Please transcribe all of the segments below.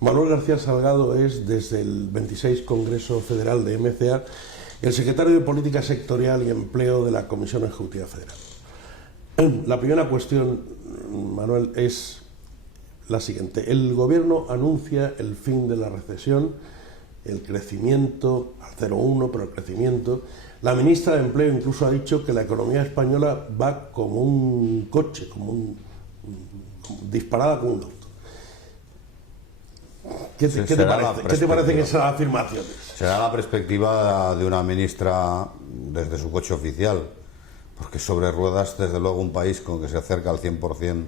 Manuel García Salgado es, desde el 26 Congreso Federal de MCA, el secretario de Política Sectorial y Empleo de la Comisión Ejecutiva Federal. La primera cuestión, Manuel, es la siguiente. El Gobierno anuncia el fin de la recesión, el crecimiento al 0,1, pero el crecimiento. La ministra de Empleo incluso ha dicho que la economía española va como un coche, disparada como un auto. ¿Qué te parecen esas afirmaciones? Será la perspectiva de una ministra desde su coche oficial, porque sobre ruedas, desde luego, un país con que se acerca al 100%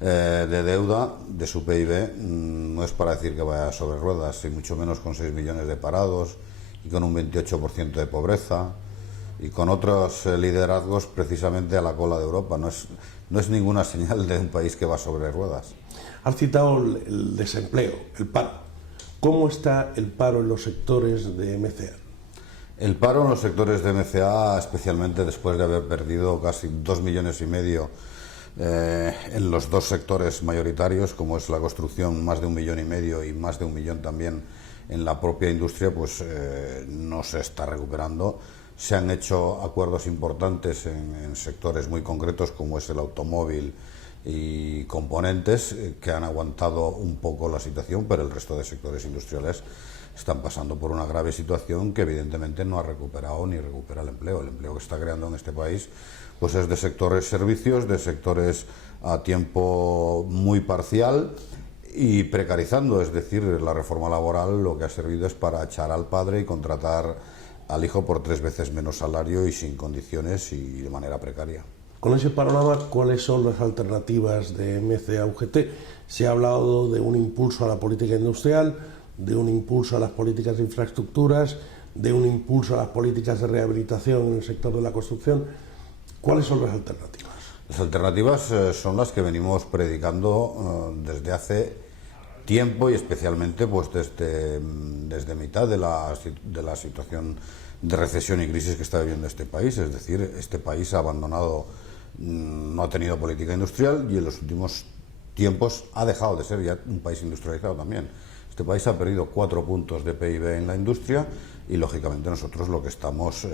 de deuda de su PIB no es para decir que vaya sobre ruedas, y mucho menos con 6 millones de parados y con un 28% de pobreza y con otros liderazgos precisamente a la cola de Europa. No es ninguna señal de un país que va sobre ruedas. Has citado el desempleo, el paro. ¿Cómo está el paro en los sectores de MCA? El paro en los sectores de MCA, especialmente después de haber perdido casi 2,5 millones en los dos sectores mayoritarios, como es la construcción, más de 1,5 millones y más de 1 millón también en la propia industria, pues no se está recuperando. Se han hecho acuerdos importantes en sectores muy concretos, como es el automóvil y componentes, que han aguantado un poco la situación, pero el resto de sectores industriales están pasando por una grave situación que evidentemente no ha recuperado ni recupera el empleo. El empleo que está creando en este país pues es de sectores servicios, de sectores a tiempo muy parcial y precarizando, es decir, la reforma laboral lo que ha servido es para echar al padre y contratar al hijo por 3 veces menos salario y sin condiciones y de manera precaria. Con ese panorama, ¿cuáles son las alternativas de MCA-UGT? Se ha hablado de un impulso a la política industrial, de un impulso a las políticas de infraestructuras, de un impulso a las políticas de rehabilitación en el sector de la construcción. ¿Cuáles son las alternativas? Las alternativas son las que venimos predicando desde hace tiempo y especialmente pues desde mitad de la situación de recesión y crisis que está viviendo este país. Es decir, este país ha abandonado, no ha tenido política industrial y en los últimos tiempos ha dejado de ser ya un país industrializado también. Este país ha perdido 4 puntos de PIB en la industria y lógicamente nosotros lo que estamos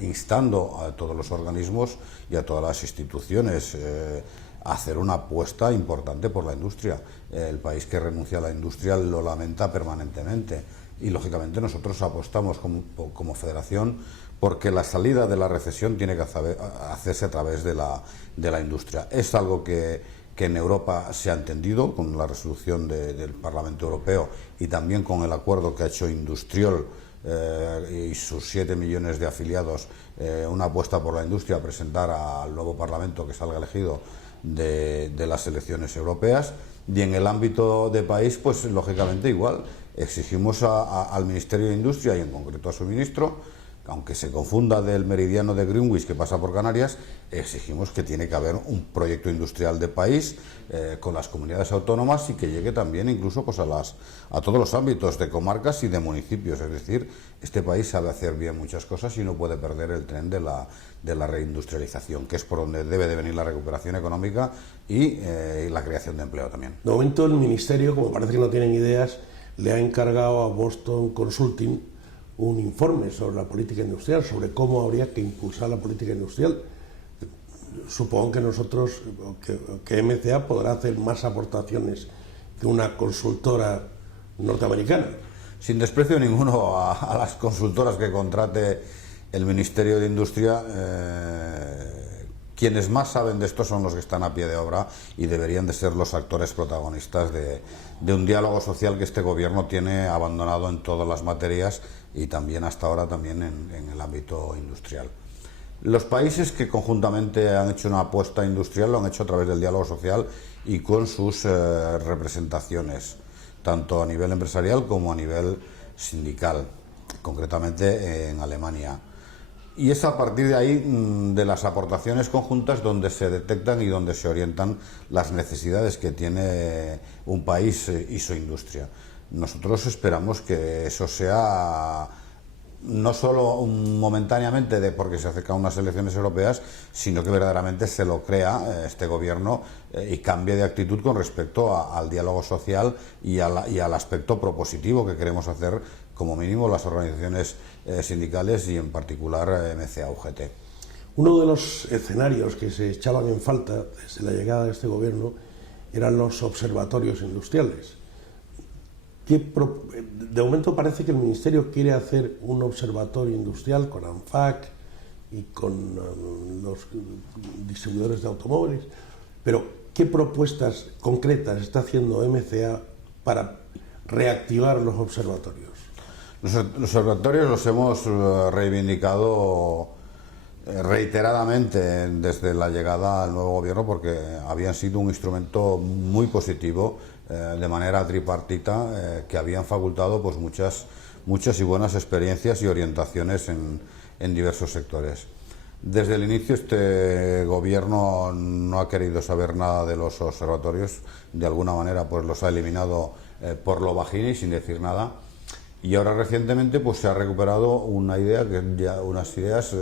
instando a todos los organismos y a todas las instituciones a hacer una apuesta importante por la industria. El país que renuncia a la industria lo lamenta permanentemente y lógicamente nosotros apostamos como federación porque la salida de la recesión tiene que hacerse a través de la industria. Es algo que en Europa se ha entendido con la resolución del Parlamento Europeo y también con el acuerdo que ha hecho Industriol y sus 7 millones de afiliados, una apuesta por la industria, a presentar al nuevo Parlamento que salga elegido de las elecciones europeas. Y en el ámbito de país, pues lógicamente igual, exigimos al Ministerio de Industria y en concreto a su ministro, aunque se confunda del meridiano de Greenwich que pasa por Canarias, exigimos que tiene que haber un proyecto industrial de país con las comunidades autónomas y que llegue también incluso pues a todos los ámbitos de comarcas y de municipios. Es decir, este país sabe hacer bien muchas cosas y no puede perder el tren de la reindustrialización, que es por donde debe de venir la recuperación económica y la creación de empleo también. De momento el Ministerio, como parece que no tienen ideas, le ha encargado a Boston Consulting un informe sobre la política industrial, sobre cómo habría que impulsar la política industrial. Supongo que nosotros, que MCA podrá hacer más aportaciones que una consultora norteamericana. Sin desprecio ninguno a las consultoras que contrate el Ministerio de Industria, quienes más saben de esto son los que están a pie de obra y deberían de ser los actores protagonistas de un diálogo social que este gobierno tiene abandonado en todas las materias y también hasta ahora también en el ámbito industrial. Los países que conjuntamente han hecho una apuesta industrial lo han hecho a través del diálogo social y con sus representaciones, tanto a nivel empresarial como a nivel sindical, concretamente en Alemania. Y es a partir de ahí, de las aportaciones conjuntas, donde se detectan y donde se orientan las necesidades que tiene un país y su industria. Nosotros esperamos que eso sea no solo momentáneamente porque se acercan unas elecciones europeas, sino que verdaderamente se lo crea este gobierno y cambie de actitud con respecto al diálogo social y al aspecto propositivo que queremos hacer como mínimo las organizaciones sindicales y en particular MCA-UGT. Uno de los escenarios que se echaban en falta desde la llegada de este gobierno eran los observatorios industriales. De momento parece que el Ministerio quiere hacer un observatorio industrial con ANFAC y con los distribuidores de automóviles, pero ¿qué propuestas concretas está haciendo MCA para reactivar los observatorios? Los observatorios los hemos reivindicado reiteradamente desde la llegada al nuevo gobierno porque habían sido un instrumento muy positivo de manera tripartita que habían facultado pues muchas y buenas experiencias y orientaciones en diversos sectores. Desde el inicio este gobierno no ha querido saber nada de los observatorios, de alguna manera pues los ha eliminado por lo bajín y sin decir nada, y ahora recientemente pues se ha recuperado unas ideas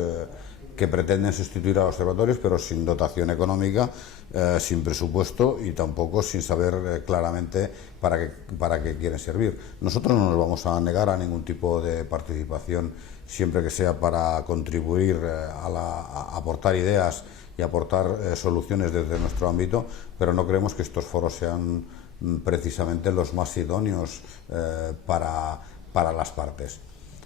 que pretenden sustituir a los observatorios, pero sin dotación económica, sin presupuesto y tampoco sin saber claramente para qué quieren servir. Nosotros no nos vamos a negar a ningún tipo de participación, siempre que sea para contribuir a aportar ideas y aportar soluciones desde nuestro ámbito, pero no creemos que estos foros sean precisamente los más idóneos para las partes.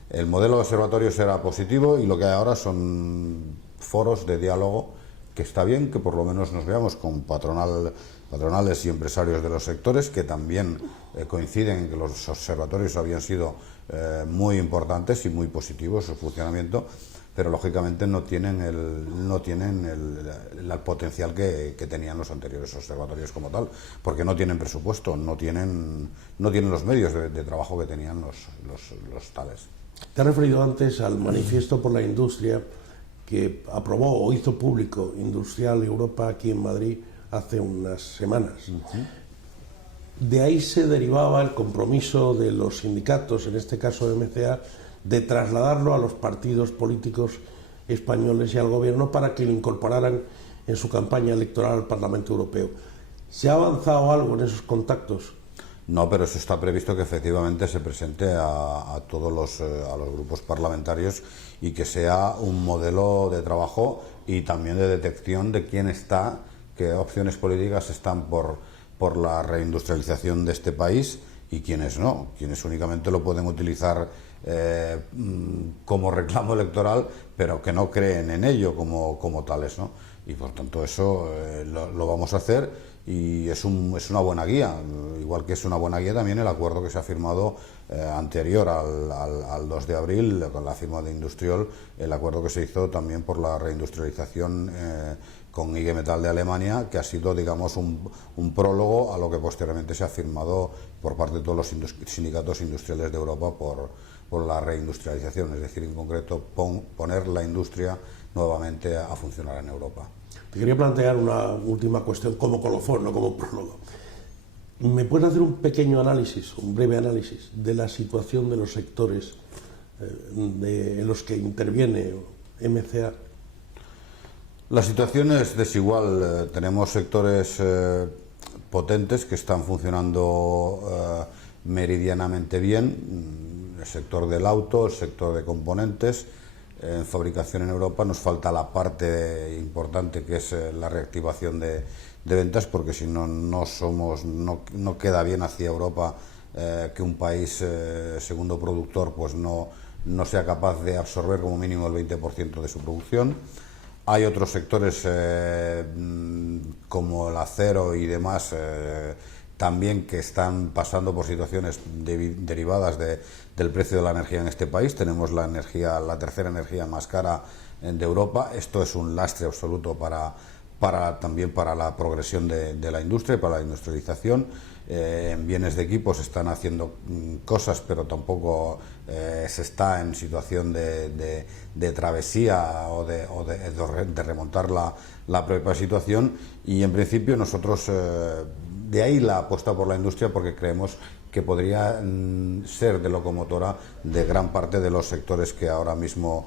El modelo de observatorio será positivo y lo que hay ahora son foros de diálogo que está bien que por lo menos nos veamos con patronales y empresarios de los sectores que también coinciden en que los observatorios habían sido muy importantes y muy positivos su funcionamiento, pero lógicamente no tienen el potencial que tenían los anteriores observatorios como tal, porque no tienen presupuesto, no tienen los medios de trabajo que tenían los tales. Te has referido antes al Manifiesto por la Industria que aprobó o hizo público Industrial Europa aquí en Madrid hace unas semanas. De ahí se derivaba el compromiso de los sindicatos, en este caso de MCA, de trasladarlo a los partidos políticos españoles y al gobierno para que lo incorporaran en su campaña electoral al Parlamento Europeo. ¿Se ha avanzado algo en esos contactos? No, pero eso está previsto que efectivamente se presente a todos los grupos parlamentarios y que sea un modelo de trabajo y también de detección de qué opciones políticas están por la reindustrialización de este país y quiénes no, quienes únicamente lo pueden utilizar como reclamo electoral, pero que no creen en ello como tales, ¿no? Y por tanto eso lo vamos a hacer. Y es una buena guía, igual que es una buena guía también el acuerdo que se ha firmado anterior al 2 de abril con la firma de Industriol, el acuerdo que se hizo también por la reindustrialización con IG Metall de Alemania, que ha sido, digamos, un prólogo a lo que posteriormente se ha firmado por parte de todos los sindicatos industriales de Europa por la reindustrialización, es decir, en concreto poner la industria nuevamente a funcionar en Europa. Te quería plantear una última cuestión como colofón, no como prólogo. ¿Me puedes hacer un pequeño análisis, un breve análisis de la situación de los sectores en los que interviene MCA? La situación es desigual. Tenemos sectores potentes que están funcionando meridianamente bien. El sector del auto, el sector de componentes. En fabricación en Europa nos falta la parte importante que es la reactivación de ventas, porque si no no queda bien hacia Europa que un país segundo productor pues no sea capaz de absorber como mínimo el 20% de su producción. Hay otros sectores como el acero y demás también que están pasando por situaciones derivadas del precio de la energía en este país. Tenemos la tercera energía más cara de Europa. Esto es un lastre absoluto también para la progresión de la industria y para la industrialización. En bienes de equipo se están haciendo cosas, pero tampoco se está en situación de travesía o de remontar la propia situación, y en principio nosotros de ahí la apuesta por la industria, porque creemos que podría ser de locomotora de gran parte de los sectores que ahora mismo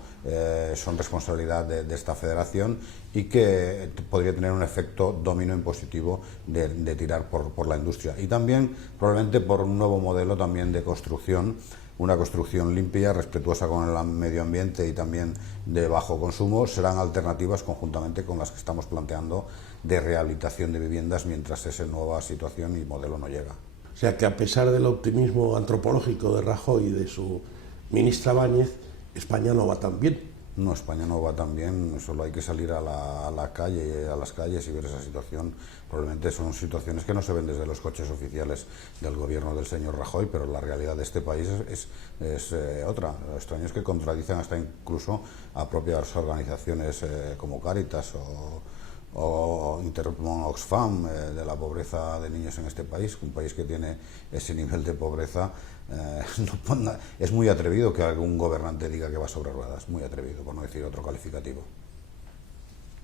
son responsabilidad de esta federación y que podría tener un efecto dominó en positivo de tirar por la industria. Y también probablemente por un nuevo modelo también de construcción, una construcción limpia, respetuosa con el medio ambiente y también de bajo consumo, serán alternativas conjuntamente con las que estamos planteando de rehabilitación de viviendas mientras esa nueva situación y modelo no llega. O sea que a pesar del optimismo antropológico de Rajoy y de su ministra Báñez, España no va tan bien. No, España no va tan bien, solo hay que salir a las calles y ver esa situación. Probablemente son situaciones que no se ven desde los coches oficiales del gobierno del señor Rajoy, pero la realidad de este país es otra. Lo extraño es que contradicen hasta incluso a propias organizaciones como Cáritas o Intermon Oxfam de la pobreza de niños en este país, un país que tiene ese nivel de pobreza. Es muy atrevido que algún gobernante diga que va sobre ruedas, muy atrevido, por no decir otro calificativo.